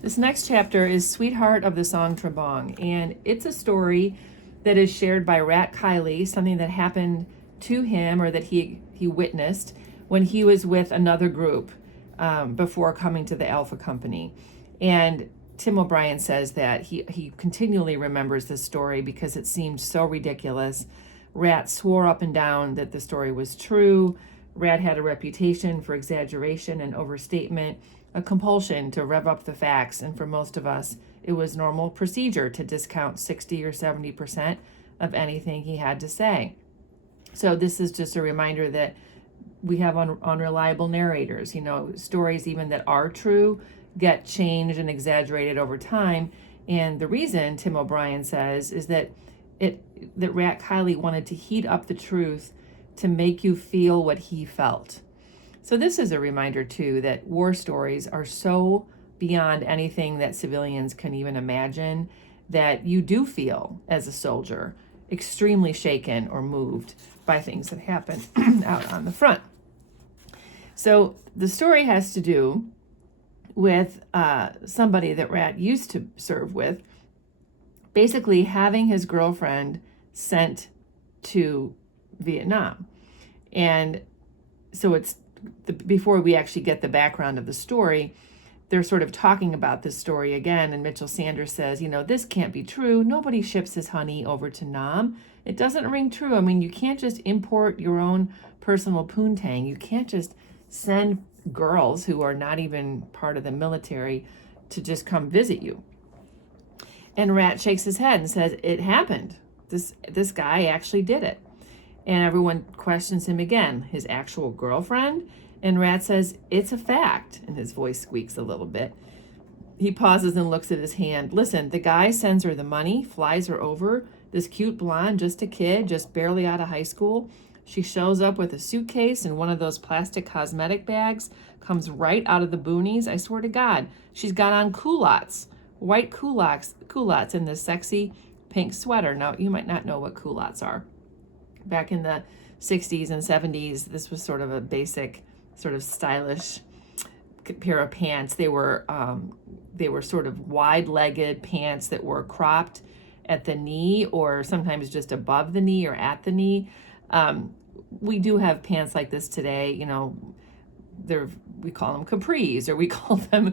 This next chapter is Sweetheart of the Song Trebong, and it's a story that is shared by Rat Kiley, something that happened to him or that he witnessed when he was with another group before coming to the Alpha Company. And Tim O'Brien says that he continually remembers this story because it seemed so ridiculous. Rat swore up and down that the story was true. Rat had a reputation for exaggeration and overstatement, a compulsion to rev up the facts, and for most of us, it was normal procedure to discount 60 or 70% of anything he had to say. So this is just a reminder that we have unreliable narrators. Stories even that are true get changed and exaggerated over time. And the reason, Tim O'Brien says, is that Rat Kiley wanted to heat up the truth to make you feel what he felt. So this is a reminder, too, that war stories are so beyond anything that civilians can even imagine that you do feel, as a soldier, extremely shaken or moved by things that happen out on the front. So the story has to do with somebody that Rat used to serve with, basically having his girlfriend sent to Vietnam. And so it's before we actually get the background of the story, they're sort of talking about this story again, and Mitchell Sanders says, this can't be true. Nobody ships his honey over to Nam. It doesn't ring true. I mean, you can't just import your own personal poontang. You can't just send girls who are not even part of the military to just come visit you. And Rat shakes his head and says, it happened. This guy actually did it. And everyone questions him again, his actual girlfriend? And Rat says, it's a fact. And his voice squeaks a little bit. He pauses and looks at his hand. Listen, the guy sends her the money, flies her over. This cute blonde, just a kid, just barely out of high school. She shows up with a suitcase and one of those plastic cosmetic bags, comes right out of the boonies. I swear to God, she's got on culottes, white culottes in this sexy pink sweater. Now, you might not know what culottes are. Back in the 60s and 70s, this was sort of a basic, sort of stylish pair of pants. They were sort of wide-legged pants that were cropped at the knee or sometimes just above the knee or at the knee. We do have pants like this today. We call them capris, or we call them,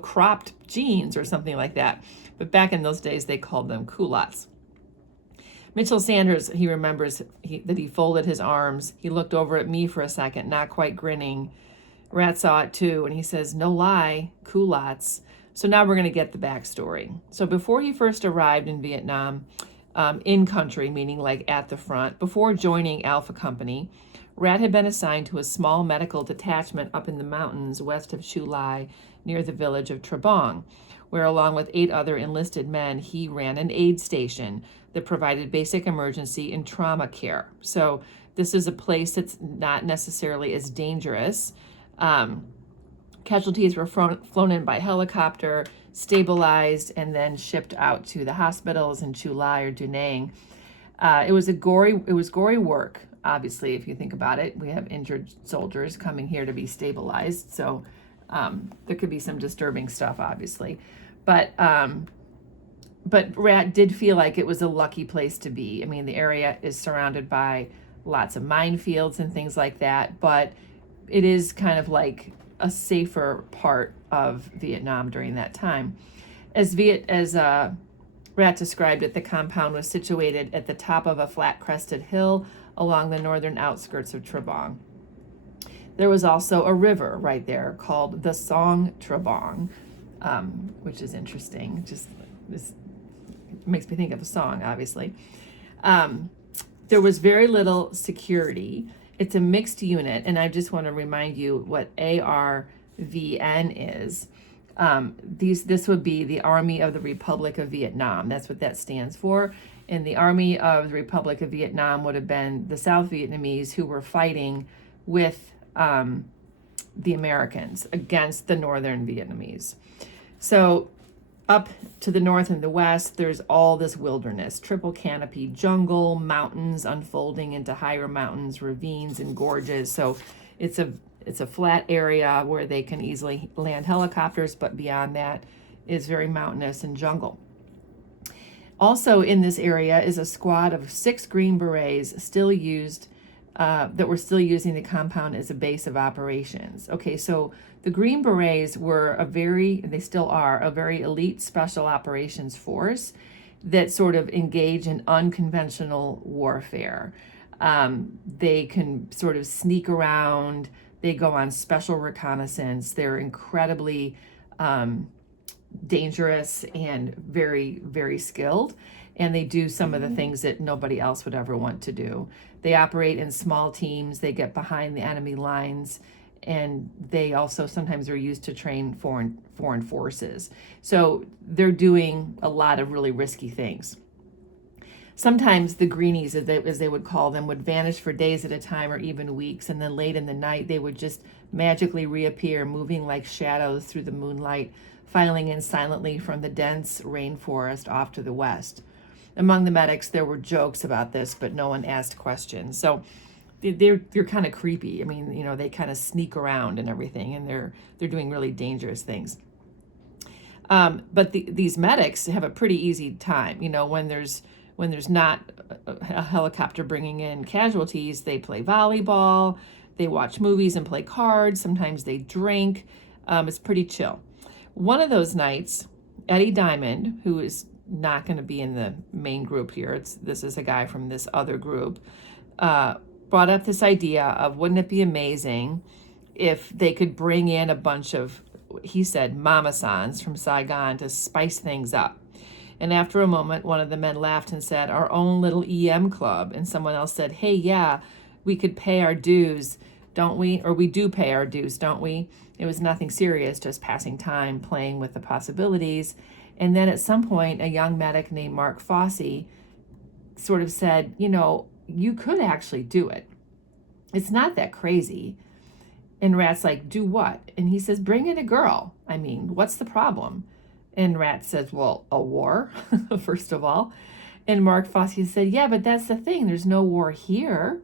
cropped jeans or something like that. But back in those days, they called them culottes. Mitchell Sanders, he remembers that he folded his arms. He looked over at me for a second, not quite grinning. Rat saw it too, and he says, no lie, culottes. So now we're going to get the backstory. So before he first arrived in Vietnam, in country, meaning like at the front, before joining Alpha Company, Rat had been assigned to a small medical detachment up in the mountains west of Chu Lai, near the village of Trebong, where along with 8 other enlisted men, he ran an aid station that provided basic emergency and trauma care. So this is a place that's not necessarily as dangerous. Casualties were flown in by helicopter, stabilized, and then shipped out to the hospitals in Chu Lai or Da Nang. It was gory work. Obviously, if you think about it, we have injured soldiers coming here to be stabilized. So there could be some disturbing stuff, obviously. But Rat did feel like it was a lucky place to be. I mean, the area is surrounded by lots of minefields and things like that, but it is kind of like a safer part of Vietnam during that time. As Rat described it, the compound was situated at the top of a flat-crested hill along the northern outskirts of Trebong. There was also a river right there called the Song Trebong, which is interesting. This makes me think of a song, obviously. There was very little security. It's a mixed unit, and I just want to remind you what ARVN is. This would be the Army of the Republic of Vietnam. That's what that stands for. And the Army of the Republic of Vietnam would have been the South Vietnamese who were fighting with the Americans against the Northern Vietnamese. So up to the north and the west, there's all this wilderness, triple canopy jungle, mountains unfolding into higher mountains, ravines and gorges. So it's it's a flat area where they can easily land helicopters, but beyond that is very mountainous and jungle. Also in this area is a squad of 6 Green Berets still used, that were still using the compound as a base of operations. Okay, so the Green Berets were they still are, a very elite special operations force that sort of engage in unconventional warfare. They can sort of sneak around, they go on special reconnaissance, they're incredibly dangerous and very, very skilled, and they do some of the things that nobody else would ever want to do. They operate in small teams, they get behind the enemy lines, and they also sometimes are used to train foreign forces. So they're doing a lot of really risky things. Sometimes the Greenies, as they would call them, would vanish for days at a time or even weeks, and then late in the night they would just magically reappear, moving like shadows through the moonlight, filing in silently from the dense rainforest off to the west. Among the medics, there were jokes about this, but no one asked questions. So they're kind of creepy. I mean, they kind of sneak around and everything, and they're doing really dangerous things. But these medics have a pretty easy time. When there's not a helicopter bringing in casualties, they play volleyball, they watch movies and play cards. Sometimes they drink. It's pretty chill. One of those nights, Eddie Diamond, who is not going to be in the main group here, this is a guy from this other group, brought up this idea of, wouldn't it be amazing if they could bring in a bunch of, he said, mama-sans from Saigon to spice things up. And after a moment, one of the men laughed and said, our own little EM club. And someone else said, hey, yeah, we could pay our dues, don't we? Or we do pay our dues, don't we? It was nothing serious, just passing time, playing with the possibilities. And then at some point, a young medic named Mark Fosse sort of said, you could actually do it. It's not that crazy. And Rat's like, do what? And he says, bring in a girl. I mean, what's the problem? And Rat says, well, a war, first of all. And Mark Fosse said, yeah, but that's the thing. There's no war here.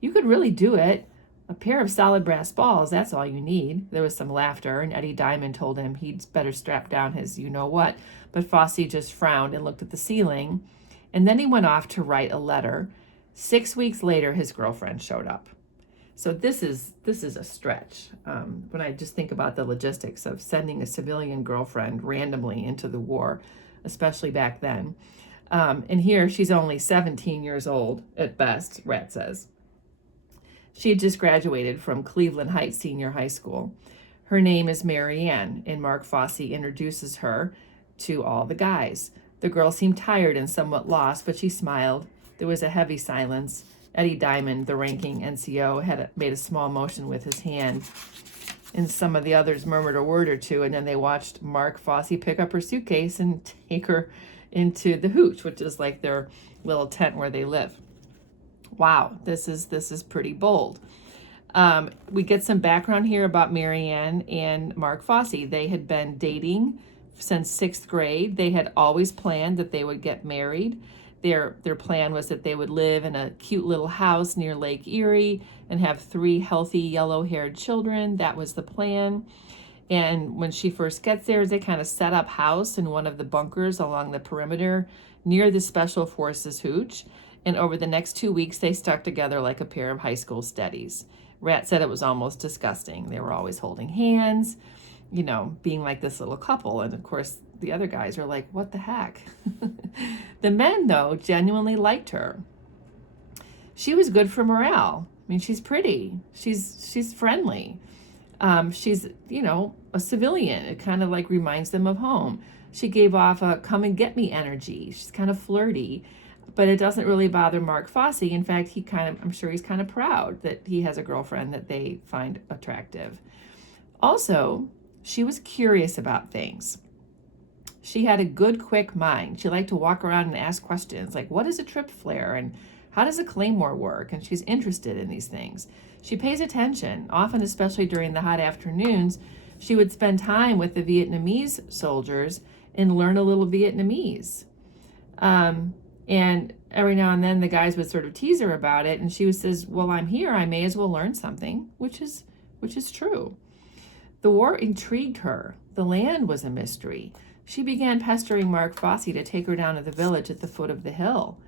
You could really do it. A pair of solid brass balls, that's all you need. There was some laughter, and Eddie Diamond told him he'd better strap down his you-know-what. But Fosse just frowned and looked at the ceiling. And then he went off to write a letter. 6 weeks later, his girlfriend showed up. So this is a stretch. When I just think about the logistics of sending a civilian girlfriend randomly into the war, especially back then. And here she's only 17 years old at best, Rat says. She had just graduated from Cleveland Heights Senior High School. Her name is Mary Ann, and Mark Fosse introduces her to all the guys. The girl seemed tired and somewhat lost, but she smiled. There was a heavy silence. Eddie Diamond, the ranking NCO, had made a small motion with his hand, and some of the others murmured a word or two, and then they watched Mark Fosse pick up her suitcase and take her into the hooch, which is like their little tent where they live. Wow, this is pretty bold. We get some background here about Mary Ann and Mark Fosse. They had been dating since 6th grade. They had always planned that they would get married. Their plan was that they would live in a cute little house near Lake Erie and have 3 healthy yellow-haired children. That was the plan. And when she first gets there, they kind of set up house in one of the bunkers along the perimeter near the Special Forces hooch. And over the next 2 weeks, they stuck together like a pair of high school steadies. Rat said it was almost disgusting. They were always holding hands, being like this little couple. And of course, the other guys are like, what the heck? The men, though, genuinely liked her. She was good for morale. I mean, she's pretty. She's friendly. She's, a civilian. It kind of like reminds them of home. She gave off a come and get me energy. She's kind of flirty. But it doesn't really bother Mark Fosse. In fact, I'm sure he's kind of proud that he has a girlfriend that they find attractive. Also, she was curious about things. She had a good, quick mind. She liked to walk around and ask questions like, what is a trip flare? And how does a claymore work? And she's interested in these things. She pays attention, often, especially during the hot afternoons. She would spend time with the Vietnamese soldiers and learn a little Vietnamese. And every now and then the guys would sort of tease her about it. And she says, well, I'm here. I may as well learn something, which is which is true. The war intrigued her. The land was a mystery. She began pestering Mark Fosse to take her down to the village at the foot of the hill.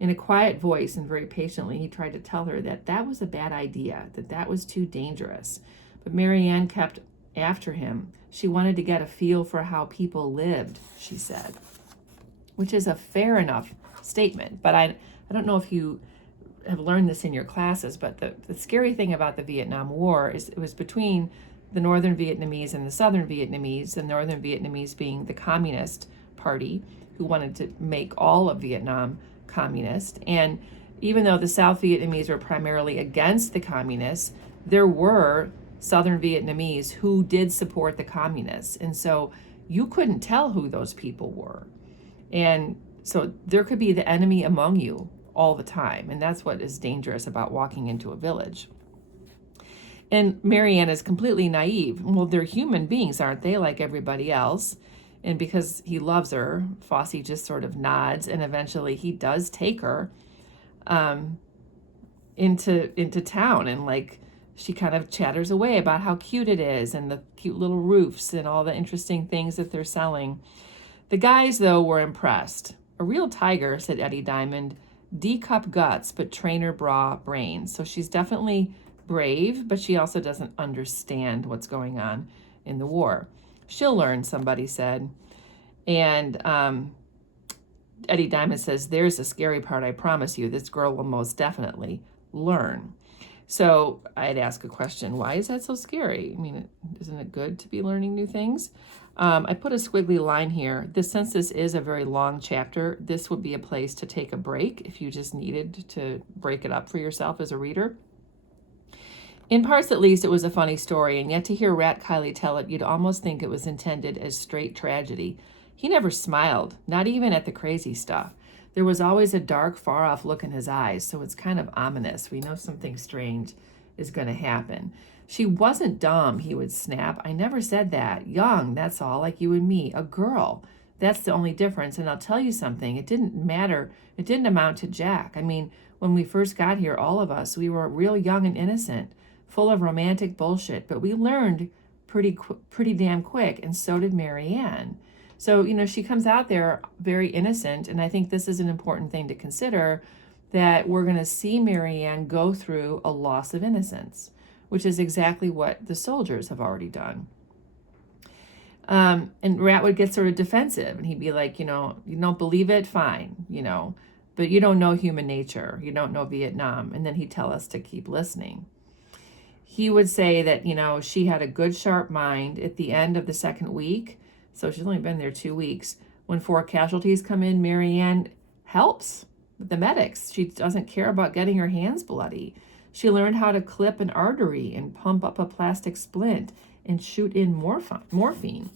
In a quiet voice and very patiently, he tried to tell her that that was a bad idea, that that was too dangerous. But Marianne kept after him. She wanted to get a feel for how people lived, she said, which is a fair enough statement. But I don't know if you have learned this in your classes, but the scary thing about the Vietnam War is it was between the Northern Vietnamese and the Southern Vietnamese, the Northern Vietnamese being the Communist Party, who wanted to make all of Vietnam communist. And even though the South Vietnamese were primarily against the communists, there were Southern Vietnamese who did support the communists. And so you couldn't tell who those people were. And so there could be the enemy among you all the time. And that's what is dangerous about walking into a village. And Marianne is completely naive. Well, they're human beings, aren't they? Like everybody else. And because he loves her, Fosse just sort of nods, and eventually he does take her into town, and like she kind of chatters away about how cute it is and the cute little roofs and all the interesting things that they're selling. The guys, though, were impressed. A real tiger, said Eddie Diamond, D-cup guts, but trainer bra brains. So she's definitely brave, but she also doesn't understand what's going on in the war. She'll learn, somebody said. And Eddie Diamond says, there's the scary part, I promise you. This girl will most definitely learn. So I'd ask a question, why is that so scary? I mean, isn't it good to be learning new things? I put a squiggly line here. Since this is a very long chapter, this would be a place to take a break if you just needed to break it up for yourself as a reader. In parts, at least, it was a funny story, and yet to hear Rat Kiley tell it, you'd almost think it was intended as straight tragedy. He never smiled, not even at the crazy stuff. There was always a dark, far-off look in his eyes, so it's kind of ominous. We know something strange is going to happen. She wasn't dumb, he would snap. I never said that. Young, that's all, like you and me. A girl. That's the only difference, and I'll tell you something. It didn't matter. It didn't amount to jack. I mean, when we first got here, all of us, we were real young and innocent, full of romantic bullshit, but we learned pretty damn quick, and so did Marianne. So, she comes out there very innocent, and I think this is an important thing to consider, that we're going to see Marianne go through a loss of innocence, which is exactly what the soldiers have already done. And Rat would get sort of defensive, and he'd be like, you don't believe it? Fine, but you don't know human nature. You don't know Vietnam. And then he'd tell us to keep listening. He would say that, she had a good, sharp mind at the end of the second week. So she's only been there 2 weeks. When 4 casualties come in, Marianne helps with the medics. She doesn't care about getting her hands bloody. She learned how to clip an artery and pump up a plastic splint and shoot in morphine.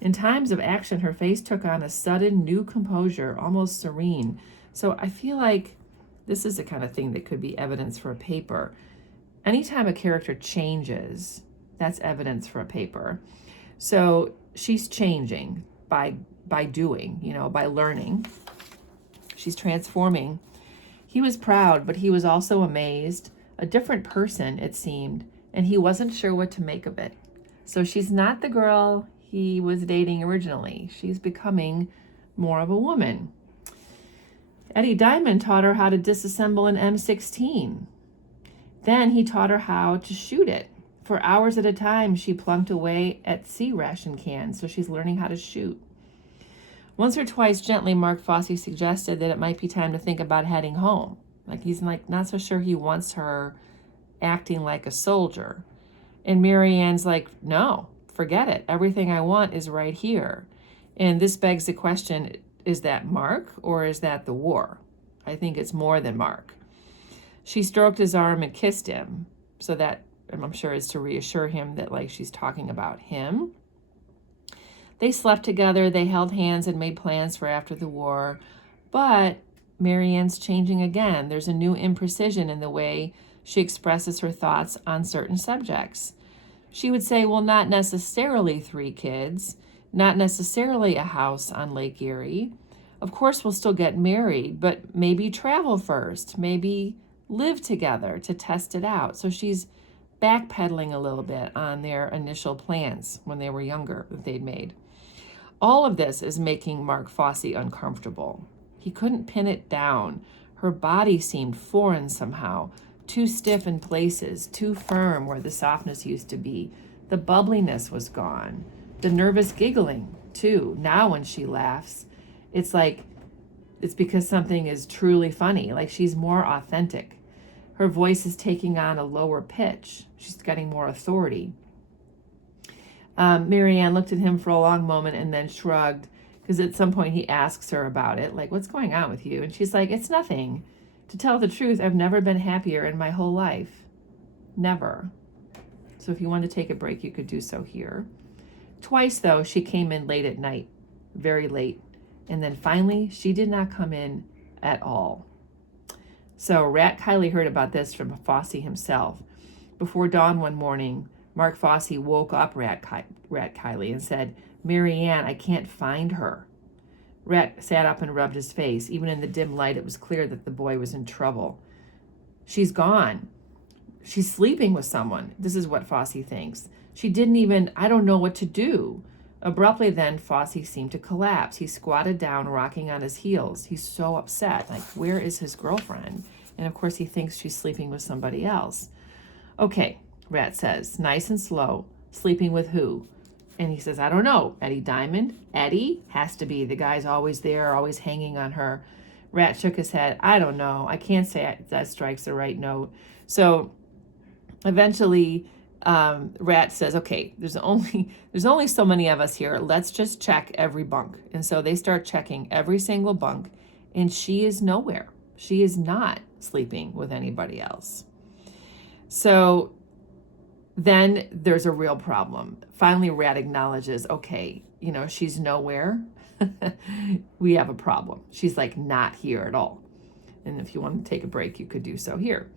In times of action, her face took on a sudden new composure, almost serene. So I feel like this is the kind of thing that could be evidence for a paper. Anytime a character changes, that's evidence for a paper. So she's changing by doing, by learning. She's transforming. He was proud, but he was also amazed. A different person, it seemed, and he wasn't sure what to make of it. So she's not the girl he was dating originally. She's becoming more of a woman. Eddie Diamond taught her how to disassemble an M16. Then he taught her how to shoot it. For hours at a time, she plunked away at sea ration cans, so she's learning how to shoot. Once or twice, gently, Mark Fosse suggested that it might be time to think about heading home. He's not so sure he wants her acting like a soldier. And Marianne's like, no, forget it. Everything I want is right here. And this begs the question, is that Mark or is that the war? I think it's more than Mark. She stroked his arm and kissed him, so that, I'm sure, is to reassure him that she's talking about him. They slept together, they held hands and made plans for after the war, but Marianne's changing again. There's a new imprecision in the way she expresses her thoughts on certain subjects. She would say, well, not necessarily 3 kids, not necessarily a house on Lake Erie. Of course, we'll still get married, but maybe travel first, maybe live together to test it out. So she's backpedaling a little bit on their initial plans when they were younger that they'd made. All of this is making Mark Fosse uncomfortable. He couldn't pin it down. Her body seemed foreign somehow, too stiff in places, too firm where the softness used to be. The bubbliness was gone. The nervous giggling, too. Now when she laughs, it's like it's because something is truly funny, like she's more authentic. Her voice is taking on a lower pitch. She's getting more authority. Marianne looked at him for a long moment and then shrugged, because at some point he asks her about it, like, what's going on with you? And she's like, it's nothing. To tell the truth, I've never been happier in my whole life. Never. So if you want to take a break, you could do so here. Twice, though, she came in late at night, very late. And then finally, she did not come in at all. So Rat Kiley heard about this from Fosse himself. Before dawn one morning, Mark Fosse woke up Rat Kiley and said, Marianne, I can't find her. Rat sat up and rubbed his face. Even in the dim light, it was clear that the boy was in trouble. She's gone. She's sleeping with someone. This is what Fosse thinks. She didn't even, I don't know what to do. Abruptly then, Fosse seemed to collapse. He squatted down, rocking on his heels. He's so upset. Like, where is his girlfriend? And of course, he thinks she's sleeping with somebody else. Okay, Rat says, nice and slow. Sleeping with who? And he says, I don't know. Eddie Diamond? Eddie? Has to be. The guy's always there, always hanging on her. Rat shook his head. I don't know. I can't say that strikes the right note. So eventually, Rat says, okay, there's only so many of us here. Let's just check every bunk. And so they start checking every single bunk, and she is nowhere. She is not sleeping with anybody else. So then there's a real problem. Finally, Rat acknowledges, okay, she's nowhere. We have a problem. She's like not here at all. And if you want to take a break, you could do so here.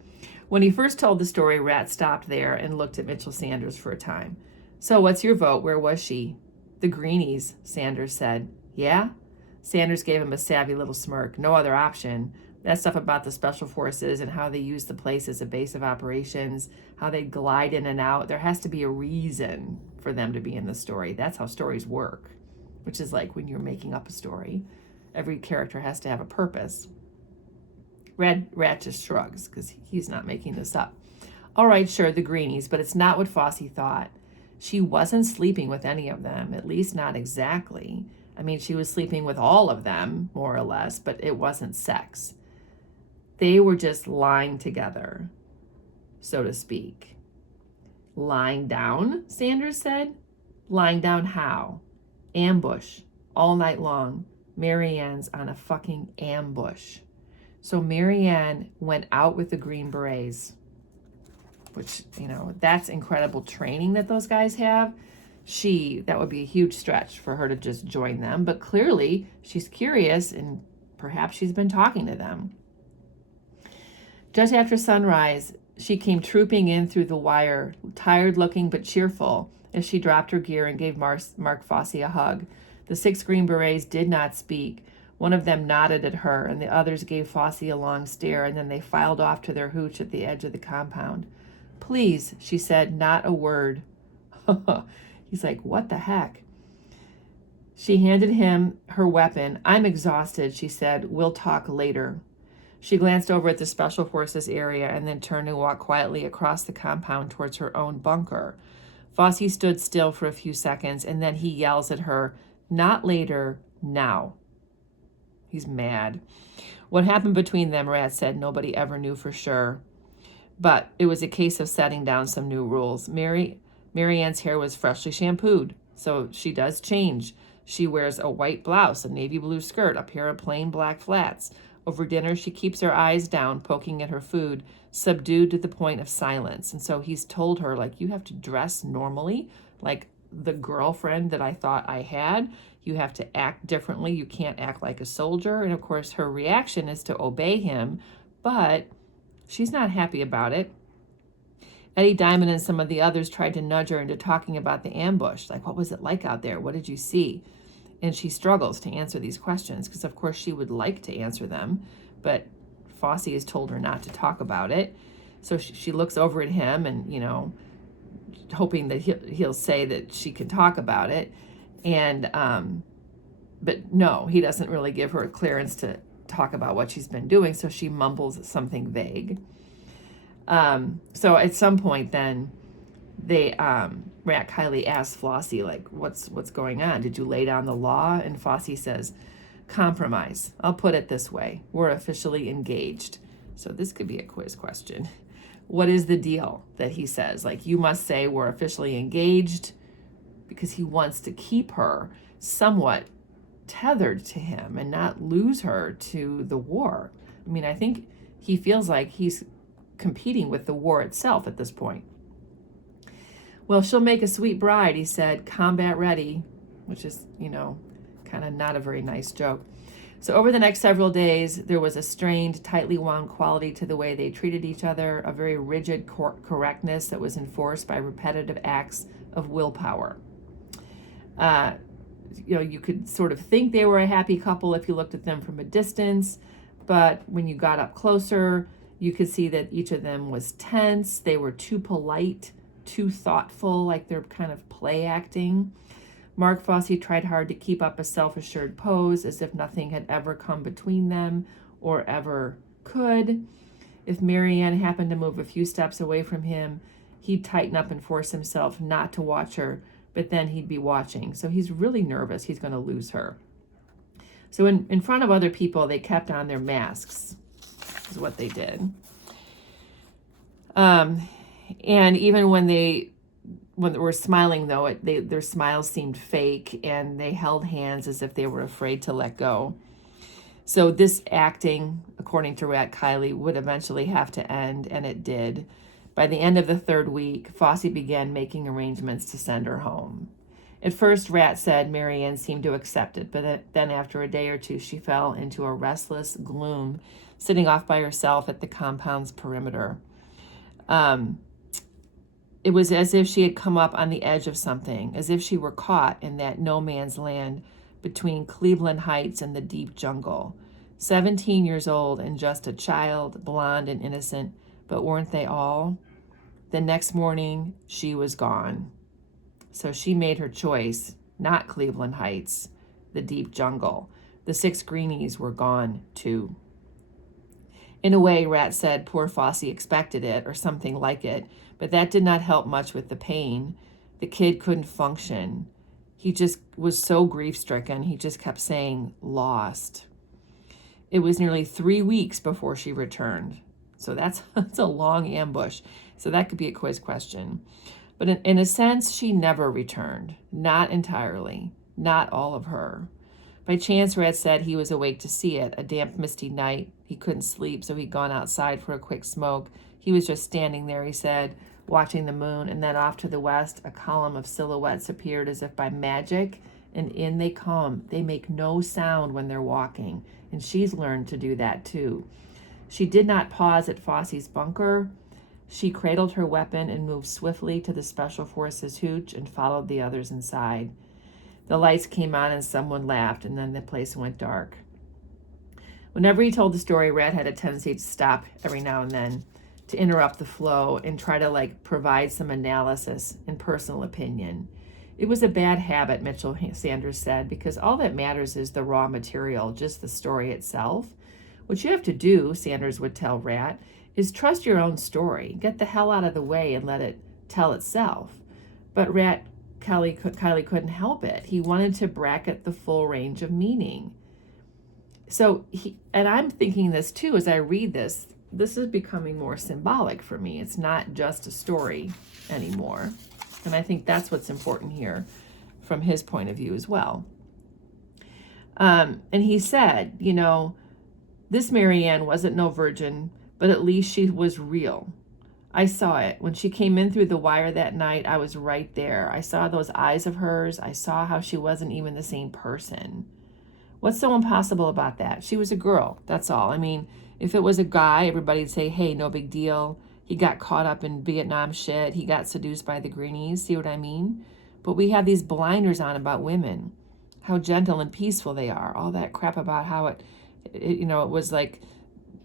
When he first told the story, Rat stopped there and looked at Mitchell Sanders for a time. So what's your vote? Where was she? The Greenies, Sanders said. Yeah? Sanders gave him a savvy little smirk. No other option. That stuff about the special forces and how they use the place as a base of operations, how they glide in and out. There has to be a reason for them to be in the story. That's how stories work, which is like when you're making up a story. Every character has to have a purpose. Rat just shrugs because he's not making this up. All right, sure, the Greenies, but it's not what Fosse thought. She wasn't sleeping with any of them, at least not exactly. I mean, she was sleeping with all of them, more or less, but it wasn't sex. They were just lying together, so to speak. Lying down, Sanders said. Lying down how? Ambush, all night long. Marianne's on a fucking ambush. So Marianne went out with the Green Berets, which, that's incredible training that those guys have. That would be a huge stretch for her to just join them, but clearly she's curious and perhaps she's been talking to them. Just after sunrise, she came trooping in through the wire, tired looking but cheerful, as she dropped her gear and gave Mark Fosse a hug. The 6 Green Berets did not speak. One of them nodded at her, and the others gave Fosse a long stare, and then they filed off to their hooch at the edge of the compound. Please, she said, not a word. He's like, what the heck? She handed him her weapon. I'm exhausted, she said. We'll talk later. She glanced over at the Special Forces area and then turned and walked quietly across the compound towards her own bunker. Fosse stood still for a few seconds, and then he yells at her, not later, now. He's mad. What happened between them, Rat said, nobody ever knew for sure. But it was a case of setting down some new rules. Marianne's hair was freshly shampooed, so she does change. She wears a white blouse, a navy blue skirt, a pair of plain black flats. Over dinner, she keeps her eyes down, poking at her food, subdued to the point of silence. And so he's told her, like, you have to dress normally, like the girlfriend that I thought I had. You have to act differently. You can't act like a soldier. And of course, her reaction is to obey him, but she's not happy about it. Eddie Diamond and some of the others tried to nudge her into talking about the ambush. Like, what was it like out there? What did you see? And she struggles to answer these questions because, of course, she would like to answer them, but Fosse has told her not to talk about it. So she looks over at him and, hoping that he'll say that she can talk about it. And, but no, he doesn't really give her clearance to talk about what she's been doing. So she mumbles something vague. So at some point then Rat Kiley asks Fosse, like, what's going on? Did you lay down the law? And Fosse says, compromise. I'll put it this way. We're officially engaged. So this could be a quiz question. What is the deal that he says? Like, you must say we're officially engaged, because he wants to keep her somewhat tethered to him and not lose her to the war. I mean, I think he feels like he's competing with the war itself at this point. Well, she'll make a sweet bride, he said, combat ready, which is, kind of not a very nice joke. So over the next several days, there was a strained, tightly wound quality to the way they treated each other, a very rigid correctness that was enforced by repetitive acts of willpower. You could sort of think they were a happy couple if you looked at them from a distance, but when you got up closer, you could see that each of them was tense. They were too polite, too thoughtful, like they're kind of play acting. Mark Fosse tried hard to keep up a self-assured pose as if nothing had ever come between them or ever could. If Marianne happened to move a few steps away from him, he'd tighten up and force himself not to watch her, but then he'd be watching. So he's really nervous he's going to lose her. So in front of other people, they kept on their masks, is what they did. And even when they were smiling, though, their smiles seemed fake, and they held hands as if they were afraid to let go. So this acting, according to Rat Kiley, would eventually have to end, and it did. By the end of the third week, Fosse began making arrangements to send her home. At first, Rat said Marianne seemed to accept it, but then after a day or two, she fell into a restless gloom, sitting off by herself at the compound's perimeter. It was as if she had come up on the edge of something, as if she were caught in that no man's land between Cleveland Heights and the deep jungle. 17 years old and just a child, blonde and innocent, but weren't they all? The next morning, she was gone. So she made her choice, not Cleveland Heights, the deep jungle. The 6 Greenies were gone too. In a way, Rat said poor Fosse expected it, or something like it, but that did not help much with the pain. The kid couldn't function. He just was so grief-stricken, he just kept saying, lost. It was nearly 3 weeks before she returned. So that's a long ambush. So that could be a quiz question. But in a sense, she never returned. Not entirely. Not all of her. By chance, Rat said he was awake to see it. A damp, misty night. He couldn't sleep, so he'd gone outside for a quick smoke. He was just standing there, he said, watching the moon, and then off to the west, a column of silhouettes appeared as if by magic, and in they come. They make no sound when they're walking, and she's learned to do that too. She did not pause at Fosse's bunker. She cradled her weapon and moved swiftly to the Special Forces hooch and followed the others inside. The lights came on and someone laughed, and then the place went dark. Whenever he told the story, Rat had a tendency to stop every now and then to interrupt the flow and try to provide some analysis and personal opinion. It was a bad habit, Mitchell Sanders said, because all that matters is the raw material, just the story itself. What you have to do, Sanders would tell Rat, is trust your own story. Get the hell out of the way and let it tell itself. But Rat Kiley couldn't help it. He wanted to bracket the full range of meaning. So and I'm thinking this too as I read this is becoming more symbolic for me. It's not just a story anymore. And I think that's what's important here from his point of view as well. And he said, this Marianne wasn't no virgin, but at least she was real. I saw it. When she came in through the wire that night, I was right there. I saw those eyes of hers. I saw how she wasn't even the same person. What's so impossible about that? She was a girl, that's all. I mean, if it was a guy, everybody'd say, hey, no big deal. He got caught up in Vietnam shit. He got seduced by the Greenies. See what I mean? But we have these blinders on about women, how gentle and peaceful they are. All that crap about how it was like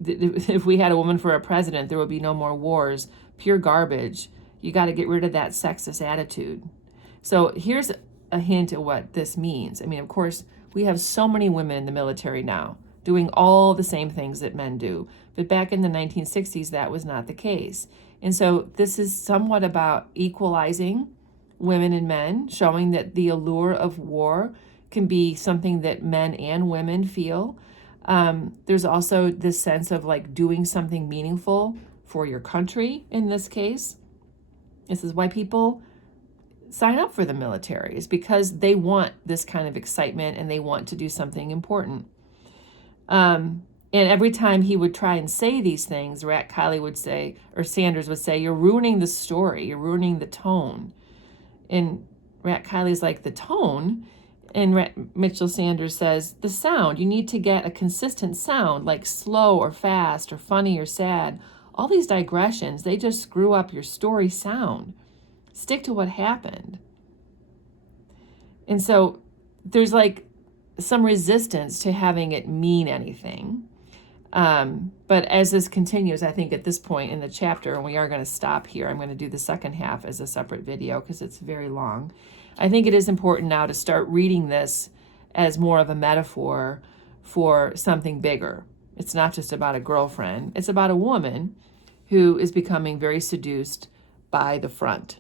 if we had a woman for a president, there would be no more wars. Pure garbage. You got to get rid of that sexist attitude. So here's a hint at what this means. I mean, of course, we have so many women in the military now doing all the same things that men do. But back in the 1960s, that was not the case. And so this is somewhat about equalizing women and men, showing that the allure of war can be something that men and women feel. There's also this sense of like doing something meaningful for your country in this case. This is why people sign up for the military, is because they want this kind of excitement and they want to do something important. And every time he would try and say these things, Rat Kiley would say, or Sanders would say, you're ruining the story, you're ruining the tone. And Rat Kiley's like, the tone? And Mitchell Sanders says, the sound. You need to get a consistent sound, like slow or fast or funny or sad. All these digressions, they just screw up your story sound. Stick to what happened. And so there's like some resistance to having it mean anything. But as this continues, I think at this point in the chapter, and we are going to stop here, I'm going to do the second half as a separate video because it's very long. I think it is important now to start reading this as more of a metaphor for something bigger. It's not just about a girlfriend. It's about a woman who is becoming very seduced by the front.